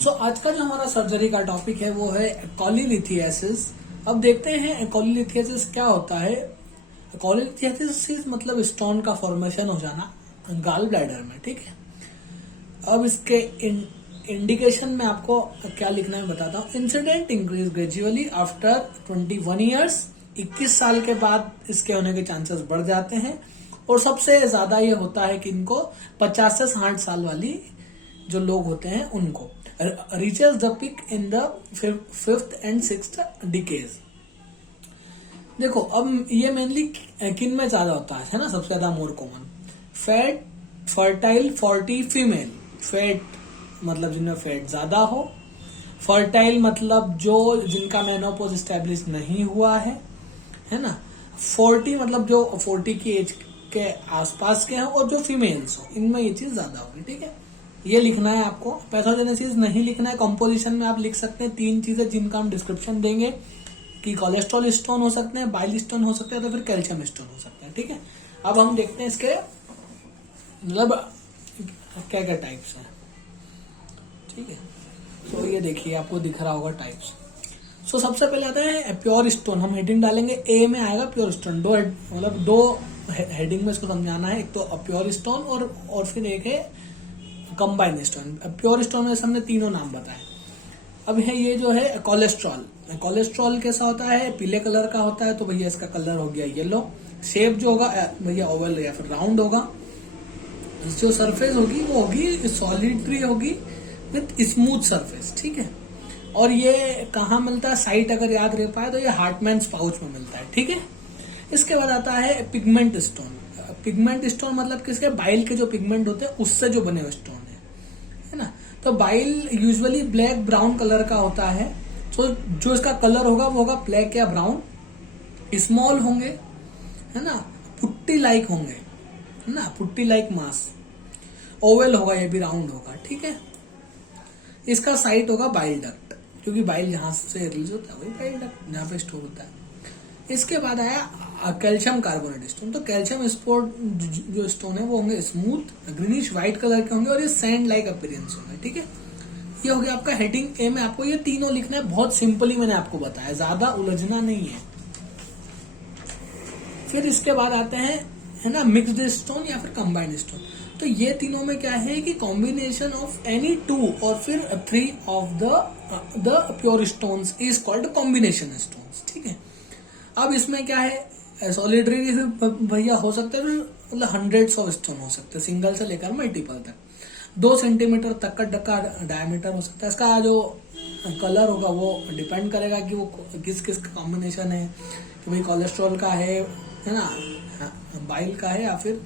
आज का जो हमारा सर्जरी का टॉपिक है वो है कॉलीलिथियासिस। अब देखते हैं कॉलीलिथियासिस क्या होता है। कॉलीलिथियासिस मतलब स्टोन का फॉर्मेशन हो जाना गाल ब्लैडर में, ठीक है। अब इसके इंडिकेशन में आपको क्या लिखना है बताता हूँ। Incident increase gradually after 21 years. 21 साल के बाद इसके होने के चांसेस बढ़ जाते हैं और सबसे ज्यादा ये होता है कि इनको 50 से 60 साल वाली जो लोग होते हैं उनको reaches the peak in the 5th and 6th decades. देखो अब ये मेनली किन में ज्यादा होता है ना, सबसे ज्यादा more common fat fertile 40 female. Fat मतलब जिनमें फैट ज्यादा हो, फर्टाइल मतलब जो जिनका मेनोपॉज स्टैब्लिश नहीं हुआ है ना। 40 मतलब जो 40 की एज के आसपास के हैं और जो फीमेल्स हो, इनमें ये चीज ज्यादा होगी, ठीक है। ये लिखना है आपको। पैथोजेनेसिस नहीं लिखना है। कंपोजिशन में आप लिख सकते हैं 3 चीजें जिनका हम डिस्क्रिप्शन देंगे कि कोलेस्ट्रॉल स्टोन हो सकते हैं, बाइल स्टोन हो सकते हैं, तो फिर कैल्शियम स्टोन हो सकते हैं, ठीक है। अब हम देखते हैं इसके मतलब क्या क्या टाइप्स हैं, ठीक है। तो ये देखिए आपको दिख रहा होगा टाइप्स। सबसे पहले आता है प्योर स्टोन। हम हेडिंग डालेंगे, ए में आएगा प्योर स्टोन। दो हेडिंग में इसको समझाना है। एक तो प्योर स्टोन और फिर एक है कंबाइन स्टोन। प्योर स्टोन में हमने तीनों नाम बताए। अब है ये जो है कोलेस्ट्रॉल। कोलेस्ट्रॉल कैसा होता है, पीले कलर का होता है, तो भैया इसका कलर हो गया येलो। शेप जो होगा भैया ओवल या फिर राउंड होगा। जो सरफेस होगी वो होगी सॉलिडरी होगी विथ स्मूथ सरफेस, ठीक है। और ये कहाँ मिलता है, साइट अगर याद रह पाए तो ये हार्टमैन्स पाउच में मिलता है, ठीक है। इसके बाद आता है पिगमेंट स्टोन। पिगमेंट स्टोन मतलब किसके, बाइल के जो पिगमेंट होते हैं उससे जो बने हुए स्टोन है ना। तो bile usually black brown colour का होता है। तो जो इसका कलर होगा वो होगा ब्लैक या ब्राउन। स्मॉल होंगे, है ना, पुट्टी लाइक होंगे, है ना, पुट्टी लाइक मास। ओवल होगा, ये भी राउंड होगा, ठीक है। इसका साइट होगा बाइल डक्ट, क्योंकि बाइल जहां से रिलीज होता है वही बाइल डक्ट जहां पे स्टोर होता है। इसके बाद आया कैल्शियम कार्बोनेट स्टोन। तो कैल्शियम स्पोर्ट जो स्टोन है वो होंगे स्मूथ ग्रीनिश व्हाइट कलर के होंगे और ये सैंड लाइक अपीयरेंस होंगे, ठीक है। ये हो गया आपका हेडिंग ए में। आपको ये तीनों लिखना है, बहुत सिंपली मैंने आपको बताया, ज्यादा उलझना नहीं है। फिर इसके बाद आते हैं, है ना, मिक्स्ड स्टोन या फिर कंबाइंड स्टोन। तो ये तीनों में क्या है कि कॉम्बिनेशन ऑफ एनी 2 और फिर 3 of the pure stones is called combination stones, ठीक है। अब इसमें क्या है, सॉलिडरी भैया हो सकते हैं, मतलब हंड्रेड्स ऑफ स्टोन हो सकते हैं, सिंगल से लेकर मल्टीपल तक। 2 सेंटीमीटर तक का डायमीटर हो सकता है। इसका जो कलर होगा वो डिपेंड करेगा कि वो किस किस का कॉम्बिनेशन है, कि भाई कोलेस्ट्रॉल का है ना, बाइल का है या फिर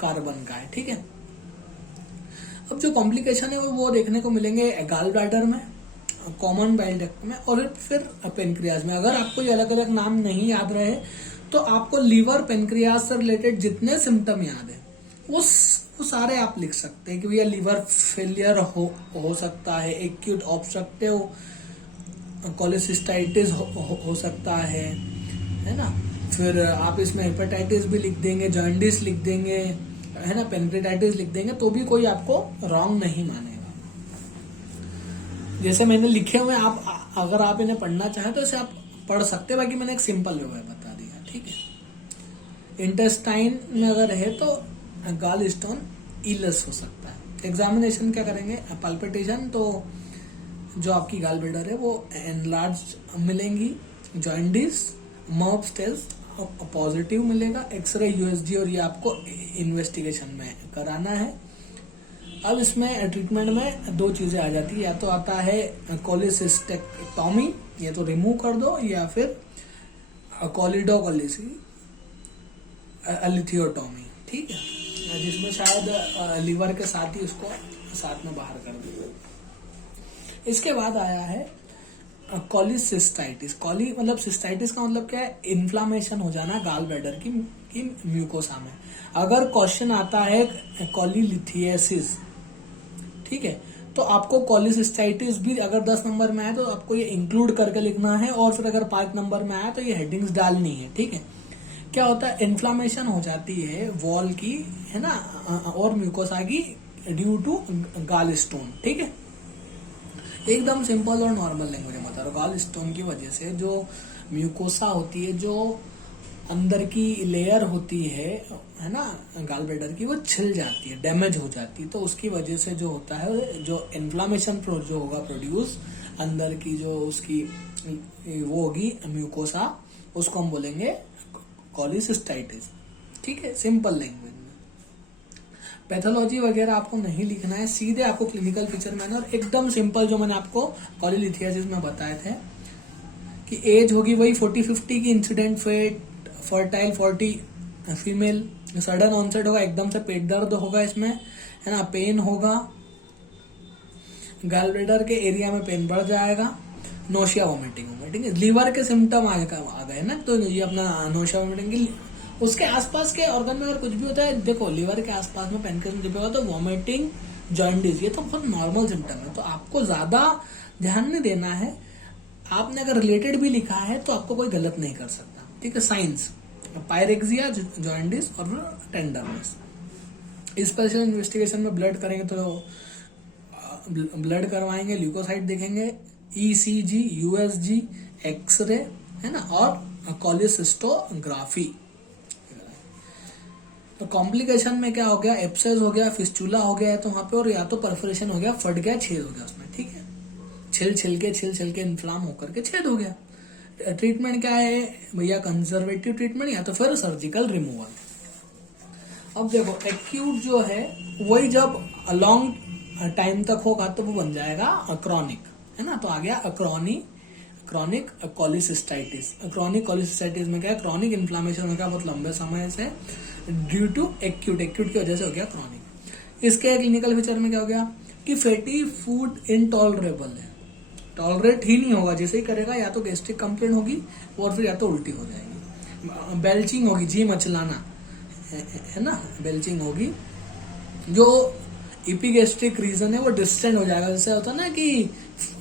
कार्बन का है, ठीक है। अब जो कॉम्प्लिकेशन है वो देखने को मिलेंगे गाल ब्लैडर में, कॉमन बाइल डक्ट में और फिर पेनक्रियाज में। अगर आपको ये अलग अलग नाम नहीं याद रहे तो आपको लीवर पेनक्रियाज से रिलेटेड जितने सिम्टम याद है वो सारे आप लिख सकते हैं कि भैया लीवर फेलियर हो सकता है, एक्यूट ऑब्स्ट्रक्टिव कोलेसिस्टाइटिस हो सकता है ना। फिर आप इसमें हेपेटाइटिस भी लिख देंगे, जॉन्डिस लिख देंगे, है ना, पेनक्रेटाइटिस लिख देंगे, तो भी कोई आपको रॉन्ग नहीं मानेगा। जैसे मैंने लिखे हुए, आप अगर आप इन्हें पढ़ना चाहें तो इसे आप पढ़ सकते हैं, बाकी मैंने एक सिंपल वे बता दिया, ठीक है। इंटेस्टाइन में अगर है तो गाल स्टोन इलस हो सकता है। एग्जामिनेशन क्या करेंगे, पल्पिटेशन, तो जो आपकी गाल ब्लैडर है वो एनलार्ज मिलेंगी, जॉन्डिस, मर्ब्स टेस्ट पॉजिटिव मिलेगा, एक्सरे यूएसजी, और ये आपको इन्वेस्टिगेशन में कराना है। अब इसमें ट्रीटमेंट में 2 चीजें आ जाती है, या तो आता है कोलिसिस्टेक्टोमी, ये तो रिमूव कर दो, या फिर कोलिडोकोलिसी लिथियोटोमी, ठीक है, जिसमें शायद लीवर के साथ ही उसको साथ में बाहर कर दो। इसके बाद आया है कोलिसिस्टाइटिस। कोली मतलब सिस्टाइटिस का मतलब क्या है, इन्फ्लामेशन हो जाना गाल ब्लैडर की म्यूकोसा में। अगर क्वेश्चन आता है कोलीलिथियासिस, ठीक है, तो आपको कोलिसिस्टाइटिस भी अगर 10 नंबर में आए तो आपको ये इंक्लूड करके लिखना है, और फिर अगर 5 नंबर में आया तो ये हेडिंग्स डालनी है, ठीक है। क्या होता है, इन्फ्लामेशन हो जाती है वॉल की, है ना, और म्यूकोसा की ड्यू टू गाल स्टोन, ठीक है। एकदम सिंपल और नॉर्मल लैंग्वेज में बता रहा हूँ। गॉल स्टोन की वजह से जो म्यूकोसा होती है, जो अंदर की लेयर होती है ना गाल ब्लैडर की, वो छिल जाती है, डैमेज हो जाती है। तो उसकी वजह से जो होता है, जो इन्फ्लामेशन जो होगा प्रोड्यूस अंदर की, जो उसकी वो होगी म्यूकोसा, उसको हम बोलेंगे कॉलिसिस्टाइटिस। ठीक है, सिंपल लैंग्वेज में। पैथोलॉजी वगैरह आपको नहीं लिखना है, सीधे आपको क्लिनिकल फीचर मैनर एकदम सिंपल जो मैंने आपको कॉलीलिथियासिस में बताए थे कि एज होगी वही 40-50 की, incident fat fertile 40 female, sudden onset होगा, एकदम से पेट दर्द होगा इसमें, है ना, पेन होगा, गॉल ब्लैडर के एरिया में पेन बढ़ जाएगा, नोशिया वोमिटिंग, लीवर के सिम्टम आ गए ना, तो ये अपना नोशिया वोमिटिंग, उसके आसपास के ऑर्गन में अगर कुछ भी होता है, देखो लीवर के आसपास में पेनक्रियास में होगा तो वॉमिटिंग, जॉन्डिस, ये तो बहुत नॉर्मल सिम्टम है, तो आपको ज्यादा ध्यान नहीं देना है। आपने अगर रिलेटेड भी लिखा है तो आपको कोई गलत नहीं कर सकता। ठीक है, साइंस पायरेक्सिया, जॉन्डिस और टेंडरनेस। स्पेशल इन्वेस्टिगेशन में ब्लड करेंगे तो ब्लड करवाएंगे, ल्यूकोसाइट देखेंगे, ईसीजी, यूएसजी, एक्सरे, है ना, और कोलिसिस्टोग्राफी। तो कॉम्प्लिकेशन में क्या हो गया, एब्सेस हो गया, फिस्टुला हो गया है तो वहां पे, और या तो परफोरेशन हो गया, फट गया, छेद हो गया उसमें। ठीक है, छिल के इन्फ्लाम होकर के छेद हो गया। ट्रीटमेंट क्या है भैया, कंजर्वेटिव ट्रीटमेंट या तो फिर सर्जिकल रिमूवल। अब देखो एक्यूट जो है वही जब लॉन्ग टाइम तक होगा तो वो बन जाएगा क्रॉनिक, है ना, तो आ गया क्रॉनिक कॉलिसिस्टाइटिस। क्रॉनिक कॉलिसिस्टाइटिस में क्या है, क्रॉनिक इन्फ्लामेशन हो गया बहुत लंबे समय से ड्यू टू एक्यूट की वजह से हो गया क्रॉनिक। इसके क्लिनिकल फीचर में क्या हो गया कि फैटी फूड इनटॉलरेबल है, टॉलरेट ही नहीं होगा, जैसे ही करेगा या तो गैस्ट्रिक कंप्लेंट होगी और फिर या तो उल्टी हो जाएगी, बेल्चिंग होगी, जी मचलाना, है ना, बेल्चिंग होगी। जो इपीगैस्ट्रिक रीजन है वो डिस्टेंड हो जाएगा, जैसे होता है ना कि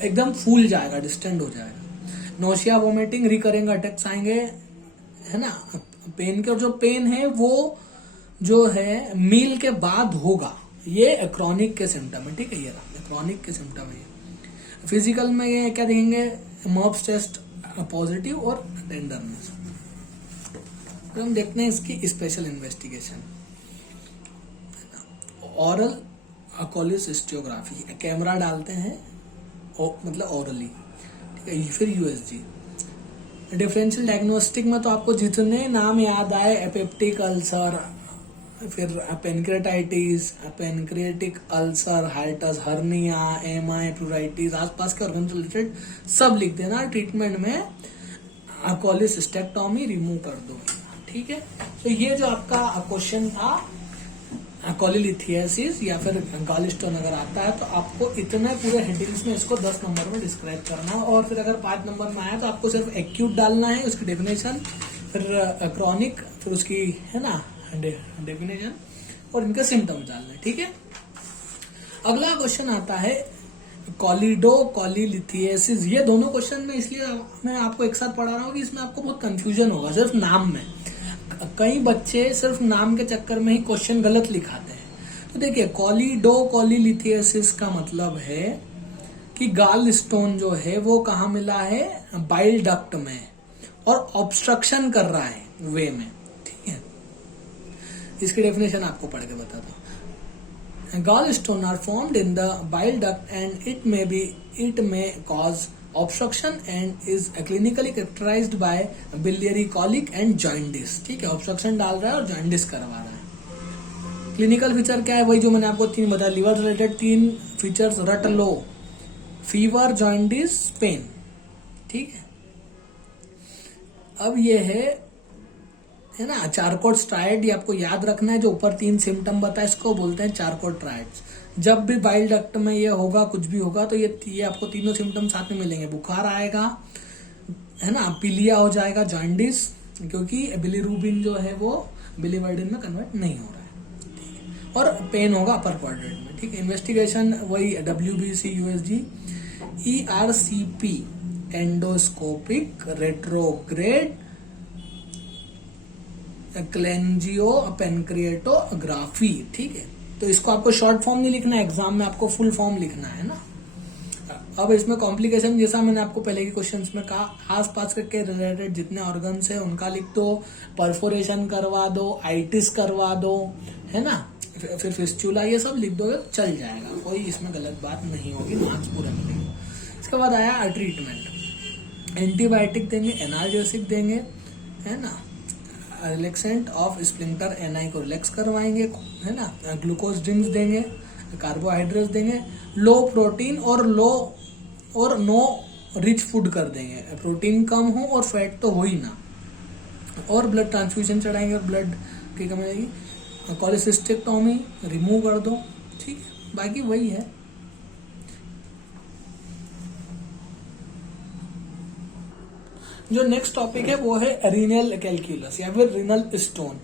एकदम फूल जाएगा, डिस्टेंड हो जाएगा। नोशिया, वोमिटिंग, रिकरिंग अटैक्स आएंगे, है ना, पेन के, और जो पेन है वो जो है मील के बाद होगा, ये क्रॉनिक के सिम्टम है। ठीक है, ये क्रॉनिक के सिम्टम है। फिजिकल में ये क्या देखेंगे, मर्ब्स टेस्ट पॉजिटिव और टेंडरनेस। तो हम देखते हैं इसकी स्पेशल इन्वेस्टिगेशन। ऑरल कोलिसिस्टोग्राफी, कैमरा डालते हैं मतलब ओरली, ठीक है, फिर यूएसजी। डिफरेंशियल डायग्नोस्टिक में तो आपको जितने नाम याद आए, एपेप्टिक अल्सर, फिर pancreatitis, pancreatic ulcer, hiatus hernia, MI, प्लूराइटिस, आसपास के ऑर्गन से रिलेटेड सब लिख देना। ट्रीटमेंट में कोलिसिस्टेक्टोमी रिमूव कर दो। ठीक है, तो ये जो आपका क्वेश्चन था कॉलीलिथियासिस या फिर गॉल स्टोन अगर आता है तो आपको इतने पूरे हेडिंग्स में इसको 10 नंबर में डिस्क्राइब करना है, और फिर अगर 5 नंबर में आया तो आपको सिर्फ एक्यूट डालना है, उसकी डेफिनेशन, फिर क्रॉनिक, फिर उसकी, है ना, डेफिनेशन, और इनके सिम्टम्स डालने। ठीक है, अगला क्वेश्चन आता है कॉलीलिथियासिस। ये दोनों क्वेश्चन में इसलिए मैं आपको एक साथ पढ़ा रहा हूँ कि इसमें आपको बहुत कंफ्यूजन होगा सिर्फ नाम में। कई बच्चे सिर्फ नाम के चक्कर में ही क्वेश्चन गलत लिखाते हैं। तो देखिए, कॉलीलिथियासिस का मतलब है कि गाल स्टोन जो है वो कहाँ मिला है, बाइल डक्ट में, और ऑब्स्ट्रक्शन कर रहा है वे में। ठीक है, इसकी डेफिनेशन आपको पढ़ के बताता हूँ। gallstone are formed in the bile duct and it may cause obstruction and is clinically characterized by biliary colic and jaundice। ठीक है, ऑब्स्ट्रक्शन डाल रहा है और jaundice करवा रहा है। क्लिनिकल फीचर क्या है, वही जो मैंने आपको 3 बताया, लिवर रिलेटेड 3 फीचर्स रट लो, फीवर, jaundice, पेन। ठीक है, अब ये है ना चारकोट स्ट्राइड, ये आपको याद रखना है। जो ऊपर 3 सिम्टम बताए इसको बोलते हैं चारकोट ट्राइड्स। जब भी बाइल डक्ट में ये होगा, कुछ भी होगा, तो ये आपको तीनों सिम्टम साथ में मिलेंगे। बुखार आएगा, है ना, पीलिया हो जाएगा, जॉन्डिस, क्योंकि बिलीरुबिन जो है वो बिलीवर्डिन में कन्वर्ट नहीं हो रहा है। ठीक है, और पेन होगा अपर क्वाड्रेंट में। ठीक है, इन्वेस्टिगेशन वही WBC, USG, ERCP, endoscopic retrograde cholangio pancreatography. ठीक है, तो इसको आपको शॉर्ट फॉर्म नहीं लिखना है, एग्जाम में आपको फुल फॉर्म लिखना है ना। अब इसमें कॉम्प्लिकेशन जैसा मैंने आपको पहले के क्वेश्चंस में कहा, आसपास के रिलेटेड जितने ऑर्गन्स है उनका लिख दो, परफोरेशन करवा दो, आइटिस करवा दो, है ना, फिर फिस्चुला, ये सब लिख दोगे चल जाएगा, कोई इसमें गलत बात नहीं होगी, मार्क्स पूरे मिलेंगे। इसके बाद आया ट्रीटमेंट, एंटीबायोटिक देंगे, एनाल्जेसिक देंगे, है ना, रिलैक्सेंट ऑफ स्प्लिंटर एनआई को रिलैक्स करवाएंगे, है ना, ग्लूकोज ड्रिंक्स देंगे, कार्बोहाइड्रेट्स देंगे, लो प्रोटीन और नो रिच फूड कर देंगे, प्रोटीन कम हो और फैट तो हो ही ना, और ब्लड ट्रांसफ्यूजन चढ़ाएंगे और ब्लड की कमी आएगी, कॉलेसिस्टेक्टोमी रिमूव कर दो, ठीक है, बाकी वही है। जो नेक्स्ट टॉपिक है वो है रीनल कैलकुलस या फिर रीनल स्टोन।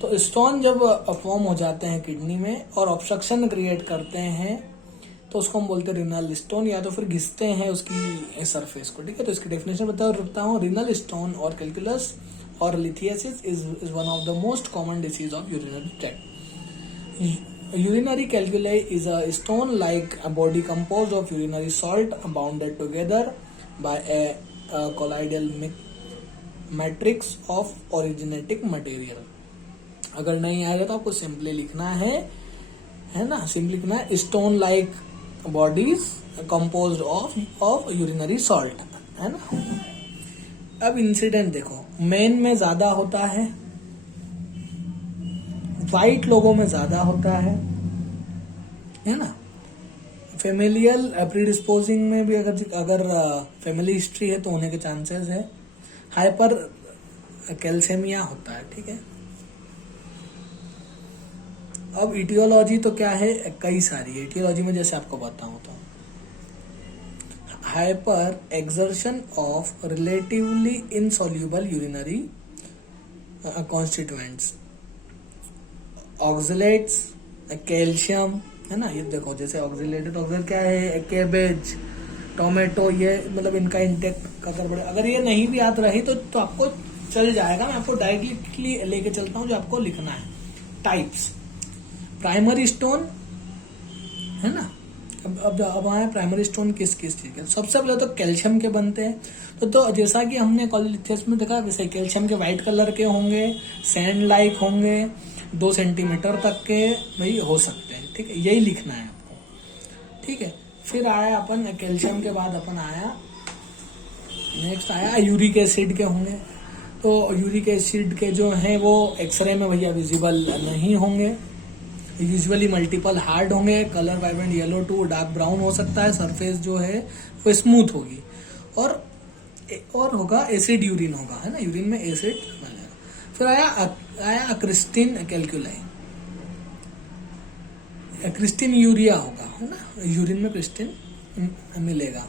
तो स्टोन जब फॉर्म हो जाते हैं किडनी में और ऑब्स्ट्रक्शन क्रिएट करते हैं तो उसको हम बोलते हैं रीनल स्टोन, या तो फिर घिसते हैं उसकी सरफेस को, ठीक है। तो इसकी डेफिनेशन बताता हूँ। रीनल स्टोन और कैलकुलस और lithiasis is one of the most common disease of urinary tract. Urinary calculi is a stone-like body composed of urinary salt bounded together by a colloidal matrix of originating material। अगर नहीं आएगा तो आपको simply लिखना है ना, simply लिखना है stone like bodies composed of urinary salt, है ना। अब इंसिडेंट देखो, मेन में ज्यादा होता है, वाइट लोगों में ज्यादा होता है ना। फेमिलियल प्रीडिस्पोजिंग में भी अगर फैमिली हिस्ट्री है तो होने के चांसेस है। हाइपर कैल्सेमिया होता है, ठीक है। अब इटियोलॉजी तो क्या है, कई सारी है। इटियोलॉजी में जैसे आपको बताऊं तो hyper exertion of relatively insoluble urinary constituents, oxalates, calcium, है ना। ये देखो जैसे ऑक्सिलेटेड ऑक्सिलेट क्या है, कैबेज, टोमेटो, ये मतलब इनका इंटेक्ट अगर बढ़े, अगर ये नहीं भी याद रही तो आपको चल जाएगा। मैं आपको डायरेक्टली लेके चलता हूँ जो आपको लिखना है। टाइप्स, प्राइमरी स्टोन, है ना। अब आए प्राइमरी स्टोन किस किस चीज के। सबसे पहले तो कैल्शियम के बनते हैं। तो जैसा कि हमने कॉलेज में देखा, वैसे कैल्शियम के व्हाइट कलर के होंगे, सैंड लाइक होंगे, 2 सेंटीमीटर तक के भाई हो सकते हैं, ठीक है। यही लिखना है आपको, ठीक है। फिर आया अपन कैल्शियम के बाद अपन आया नेक्स्ट आया यूरिक एसिड के होंगे। तो यूरिक एसिड के जो हैं वो एक्सरे में भैया विजिबल नहीं होंगे, यूजुअली मल्टीपल हार्ड होंगे, colour vibrant yellow to dark brown हो सकता है, सरफेस जो है वो स्मूथ होगी, और होगा एसिड यूरिन होगा, है ना, यूरिन में एसिड मिलेगा। फिर आया क्रिस्टिन कैलकुलाई, क्रिस्टिन यूरिया होगा, है ना, यूरिन में क्रिस्टिन मिलेगा।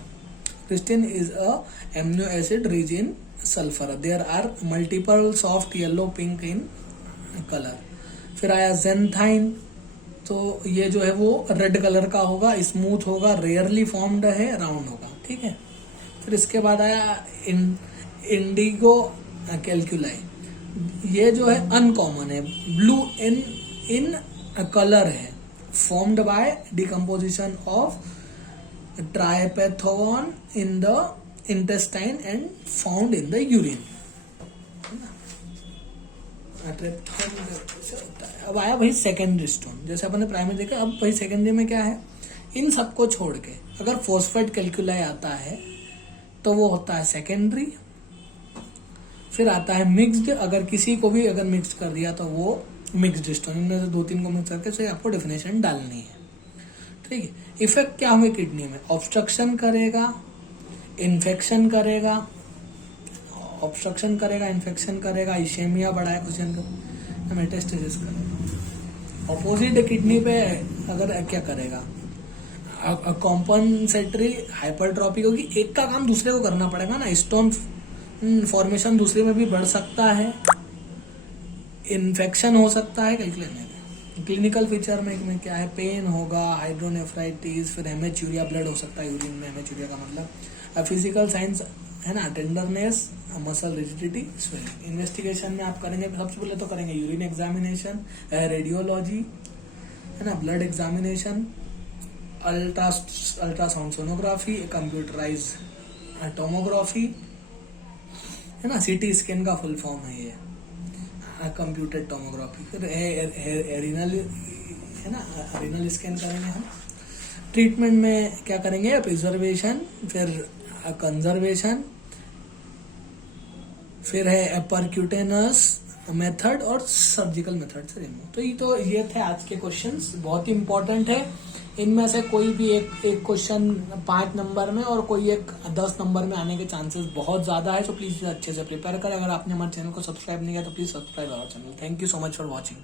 Cystine is a amino acid rich in sulphur, there are multiple soft yellow pink in colour. फिर आया जेंथाइन, तो ये जो है वो रेड कलर का होगा, स्मूथ होगा, रेयरली फॉर्म्ड है, राउंड होगा, ठीक है। फिर इसके बाद आया इंडिगो कैलकुलाई, ये जो है अनकॉमन है, ब्लू इन कलर है, formed by decomposition of tryptophan in the intestine and found in the urine. अब आया भाई सेकेंडरी स्टोन, जैसे अपन ने प्राइमरी देखा, अब भाई सेकेंडरी में क्या है, इन सबको छोड़ के अगर फोस्फेट कैलकुलाई आता है तो वो होता है सेकेंडरी। फिर आता है मिक्स्ड, अगर किसी को भी अगर मिक्स कर दिया तो वो मिक्स्ड स्टोन। इनमें से 2-3 को मिक्स करके से आपको डेफिनेशन डालनी है, ठीक है। इफेक्ट क्या होंगे किडनी में, ऑब्स्ट्रक्शन करेगा, इन्फेक्शन करेगा, ऑब्स्ट्रक्शन करेगा, इन्फेक्शन करेगा, इशेमिया बढ़ाया कुछ, मेटास्टेसिस करेगा। ऑपोजिट किडनी पे अगर क्या करेगा, कॉम्पनसेटरी हाइपरट्रॉपी होगी, एक का काम दूसरे को करना पड़ेगा ना, स्टोन फॉर्मेशन दूसरे में भी बढ़ सकता है, इन्फेक्शन हो सकता है, क्लिनिकल फीचर में क्या है, पेन होगा, हाइड्रोनेफ्राइटिस, फिर हेमेचूरिया, ब्लड हो सकता है यूरिन में, हेमेचूरिया का मतलब। फिजिकल साइंस है ना, tenderness, muscle rigidity, swelling. Investigation में आप करेंगे, सबसे पहले तो करेंगे यूरिन एग्जामिनेशन, रेडियोलॉजी, है ना, blood examination, ultrasound sonography, computerise tomography, है ना, सीटी स्कैन का फुल फॉर्म है ये, कंप्यूटर टोमोग्राफी। फिर रीनल, है ना, रीनल स्कैन करेंगे हम। ट्रीटमेंट में क्या करेंगे, प्रिजर्वेशन, फिर कंजर्वेशन, फिर है परक्यूटेनस मेथड और सर्जिकल मेथड से रिमूव। तो ये थे आज के क्वेश्चंस, बहुत ही इंपॉर्टेंट है। इनमें से कोई भी एक क्वेश्चन 5 नंबर में और कोई एक 10 नंबर में आने के चांसेस बहुत ज्यादा है। तो प्लीज अच्छे से प्रिपेयर करें। अगर आपने हमारे चैनल को सब्सक्राइब नहीं किया तो please subscribe our channel. Thank you so much for watching.